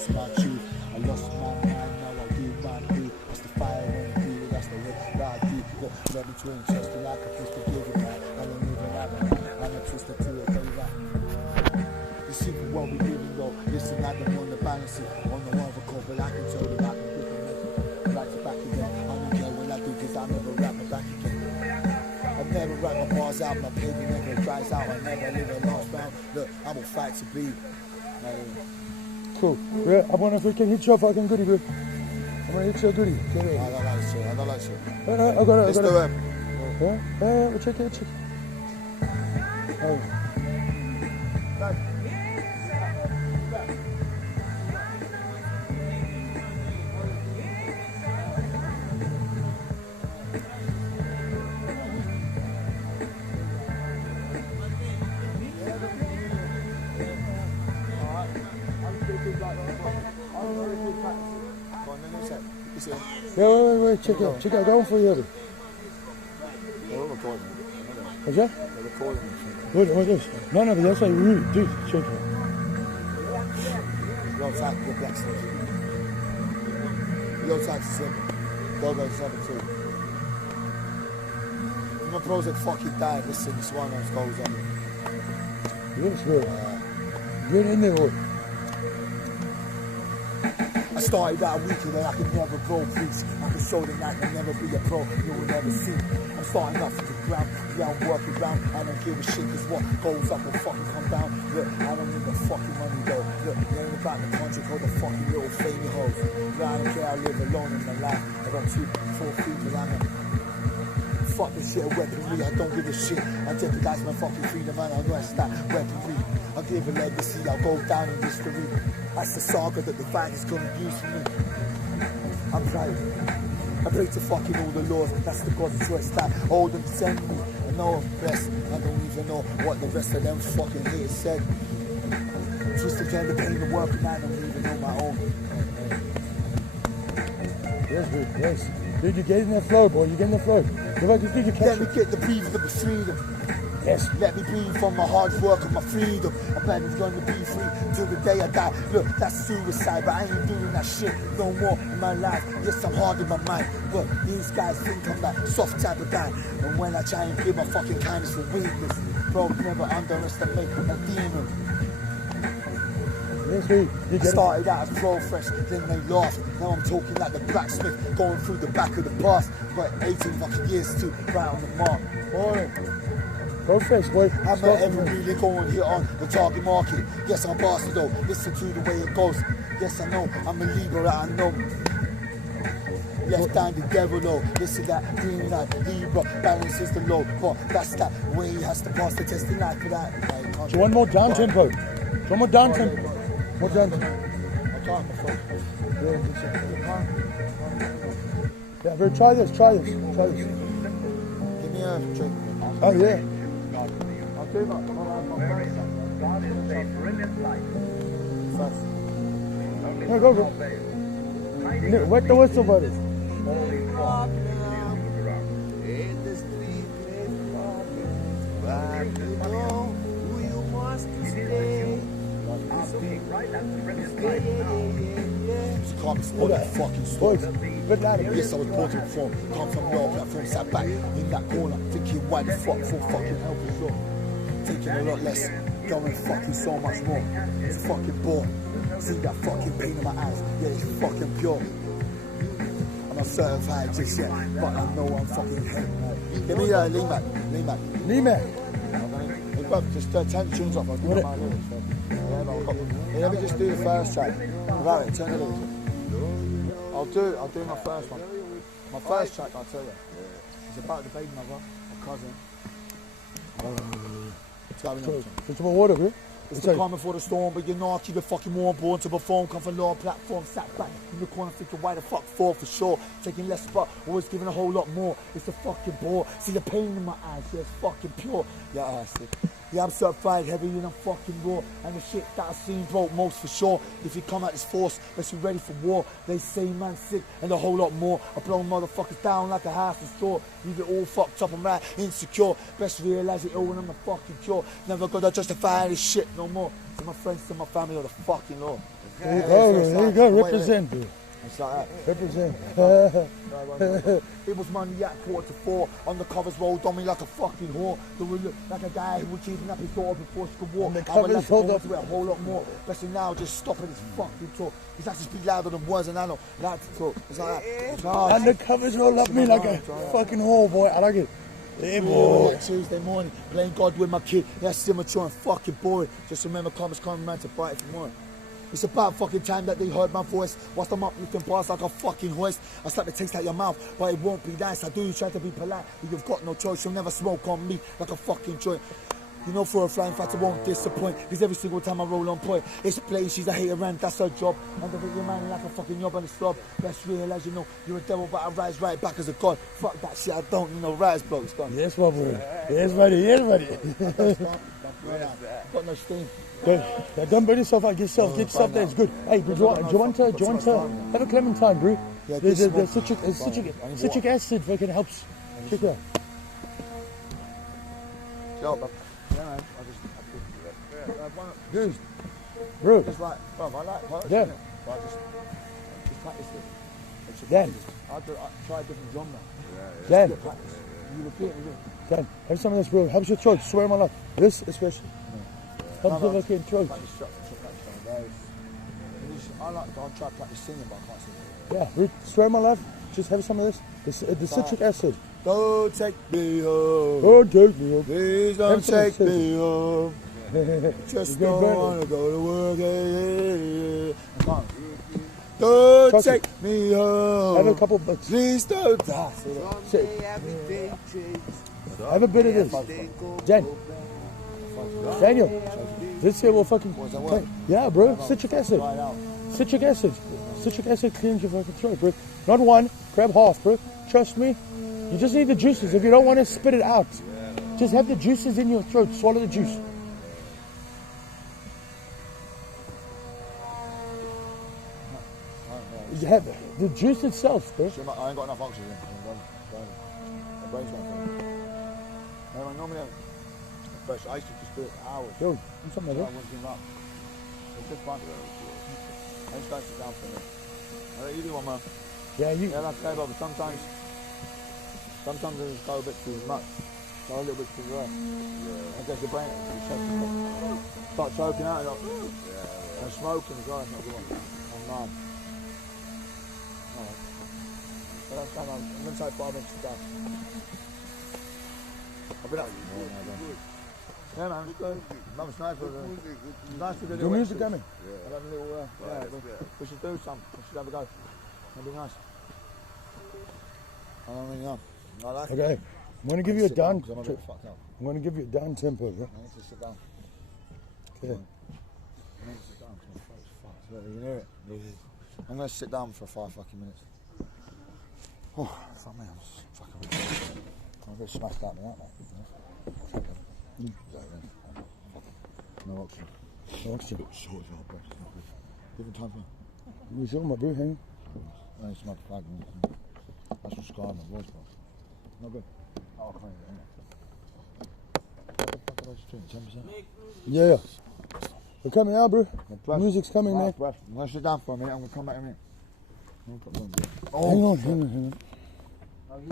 that's my truth. I lost my mind, now I do my do. That's the fire when I do, that's the way that I do. Look, let me twin, trust you like a fish to give it back. I don't even have it, I'm a twister to it, baby. You see what we living though, listen, I don't want to balance it on the one record, but I can tell you I can do it. Right to back again, I don't care what I do, cause I never rap my back again. I never write my bars out, my paper never dries out, I never live a last round. Look, I'm a fight to be. Cool. Yeah, I wonder if we can hit your fucking goodie, bro. I'm gonna hit your goodie. I don't like shit, I don't like shit. I got it, Let's do it. Yeah, we'll check it, check it. Oh. Yeah, wait, check out, go on for the other. What's that? What's this? No, but that's like rude, dude, check it. Yo, type the Blacksmith. Yo, type 7. Go 7-2. My pros are fucking dying, listen, this one else goes on. Yes, bro. Get in there, boy. I started out a week ago, I could never grow preach. I can show them that I can never be a pro, you will never see. I'm starting off from the ground, working around. I don't give a shit, cause what goes up will fucking come down. Look, I don't need the fucking money though. Look, it ain't about the country, called the fucking little famous hoes. Look, I don't care, I live alone in my life. I got 2-4 people, I'm a fuck this shit, weaponry, I don't give a shit. I jeopardize my fucking freedom and I rest that weaponry. I'll give a legacy, I'll go down in history. That's the saga that the fight is gonna use for me. I'm proud. I break to fucking all the laws, that's the God's choice that all them send me. I know I'm blessed, I don't even know what the rest of them fucking haters said. Twist again, the pain of work and I don't even know my own. Yes, dude, yes. Dude, you're getting that flow, boy, you're getting that flow. Let me get the breathing of the freedom. Yes. Let me breathe from my hard work and my freedom. I plan it's going to be free till the day I die. Look, that's suicide, but I ain't doing that shit no more in my life. Yes, I'm hard in my mind, but these guys think I'm that soft type of guy. And when I try and give my fucking kindness for weakness, bro, never underestimate a demon. Yes, I started out as pro fresh, then they laughed. Now I'm talking like the blacksmith, going through the back of the bus. Got 18 fucking years to right on the mark. Boy. Go fresh, boy. I'm not ever really going here on the target market. Yes, I'm bastard though. Listen to the way it goes. Yes, I know. I'm a Libra, I know. Left-handed devil though. Listen that green light. Libra balances the low. But that's that way he has to pass the testing light for that. So one more down tempo. One more down tempo. What down tempo? I can't. Yeah, bro, try this. Give me a drink. Oh yeah. Very brilliant light. No, go. Wet the whistle, buddy. Can't spot that fucking story. Yes, I was born to perform. Come from your platform, sat back in that corner, thinking why the fuck for fucking help is wrong. Taking a lot less, going fucking so much more. It's fucking bore. See that fucking pain in my eyes, yeah, it's fucking pure. I'm not certified just yet, but I know I'm fucking hell. Give me lean back. Hey, bro, just turn the tunes off. I'll do my lyrics. Hey, let me just do the first track. Without it, turn the lyrics off. I'll do my first one. My first track, I'll tell you. It's about the baby mother, my cousin. Some more water, bro. It's the calm before the storm, but you're not keep it fucking warm, born to perform, come from lower platform, sat back in the corner thinking why the fuck for sure, taking less but always giving a whole lot more, it's a fucking bore, see the pain in my eyes, yeah, it's fucking pure, yeah, yeah, I'm certified heavy and I'm fucking raw, and the shit that I've seen broke most for sure, if you come at this force, let's be ready for war, they say man sick and a whole lot more, I blow motherfuckers down like a house of straw, leave it all fucked up and right, insecure, best realize it all when I'm a fucking cure, never gonna justify this shit no more, to my friends, to my family, or the fucking law. There you go, bro. There you go. Represent, bro. It's like that. Represent. It was money at 4:45. On the covers rolled on me like a fucking whore. There would look like a guy who was cheating up his daughter before she could walk. And the covers rolled up to it a whole lot more. Especially now, just stopping his fucking talk. His actions speak louder than words, and I know like to talk. It's like that. And the covers roll up me like a fucking whore, boy. I like it. Yeah, boy. Tuesday morning, playing God with my kid. That's immature and fucking boring. Just remember, karma's coming around to fight for more. It's about fucking time that they heard my voice. Whilst I'm up lifting bars like a fucking hoist. I slap the taste out your mouth, but it won't be nice. I do try to be polite, but you've got no choice. You'll never smoke on me like a fucking joint. You know for a flying fighter won't disappoint. Because every single time I roll on point, it's plain she's a hater and that's her job. And the your man like a fucking yob on the slob. Let's realize you know you're a devil, but I rise right back as a god. Fuck that shit, I don't need no rise blocks. Yes, my boy. Yes, buddy. Yes, buddy. Got no steam. Don't burn yourself out. Get yourself there. It's good. Hey, do you want to have a clementine, bro? Yeah, the citric acid fucking helps. Check it out. Yo, bro. Yeah, man. Dude, bro. Just like, bro, I like poetry. Yeah. But I just practice it. Dan. I try a different genre. Dan. Practice. You repeat it. Dan, have some of this, bro. Helps your throat. Swear my life. This especially. Helps your fucking throat. I like to try to practice singing, but I can't sing. Yeah, swear my life. Just have some of this. The citric acid. Don't take me home. Don't take me home. Please don't take me home. Just don't want to go to work. I can't. Don't take me home. Have a couple bits. Please don't die. Have a bit of this. Daniel, this here will fucking... Yeah, bro. Citric acid. Citric acid. Citric acid cleans your fucking throat, bro. Not one. Grab half, bro. Trust me. You just need the juices. If you don't want to spit it out, just have the juices in your throat. Swallow the juice. You have the juice itself, bro. I ain't got enough oxygen. My brain's going normally I used to just do it for hours. Yo, do something like that. It's just fun. I just don't sit down for a minute. I let you do one, man. Yeah, Yeah, like I say, but sometimes I just go a bit too much. Go a little bit too low. I guess your brain start choking out and smoking as well. It's not a good one. I'm mad. Alright. But I'm going to take 5 minutes to go. I've been up. Yeah, man, it's good. It's nice to do a little music coming. I've had a little, we should do some. We should have a go. That'd be nice. I don't really know. I like Okay, I'm going to give you a down. I'm a bit fucked up. I'm going to give you a down tempo, bro. I need to sit down. Okay. I need to sit down because my throat's fucked. Yeah, you can hear it. I'm going to sit down for 5 fucking minutes. Oh, fuck me, I'm a bit smashed out of that, mate. No oxygen. No oxygen. Short of our breath. It's not good. Different time for You sure, my bro? Hang on. I smoke a flag. That's what's scarring my voice, bro. Not good. Oh, I can't hear it. What the fuck did I just drink? 10%? Yeah. We're coming out, bro. Breath. Music's coming, man. Breath. I'm going to sit down for a minute. I'm going to come back in a minute. Hang on. Oh, you